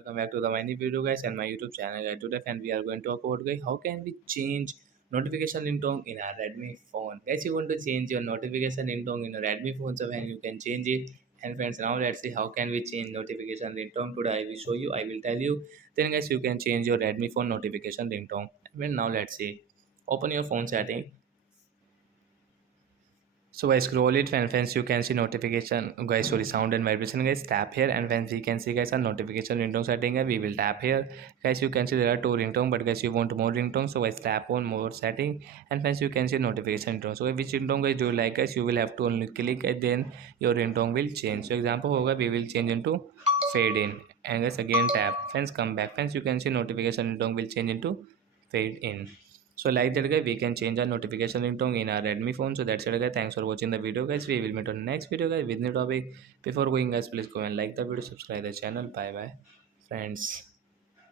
Welcome back to the my new video guys and my YouTube channel guys. Today and we are going to talk about guys how can we change notification ringtone in our Redmi phone. Guys, you want to change your notification ringtone in your Redmi phone, so when you can change it. And friends, now let's see how can we change notification ringtone. Today I will show you, I will tell you. Then guys, you can change your Redmi phone notification ringtone. And now let's see. Open your phone setting. So I scroll it and once you can see notification guys, sorry, sound and vibration guys, tap here and once we can see guys a notification ringtone setting we will tap here. Guys, you can see there are two ringtone, but guys you want more ringtone, so guys tap on more setting and once you can see notification ringtone. So which ringtone guys do you like guys, you will have to only click and then your ringtone will change. So example hoga, we will change into fade in and guys again tap, once come back, once you can see notification ringtone will change into fade in. So like that guy, we can change our notification ringtone in our Redmi phone. So that's it guys. Thanks for watching the video guys. We will meet on the next video guys with new topic. Before going guys, please go and like the video, subscribe the channel. Bye bye friends.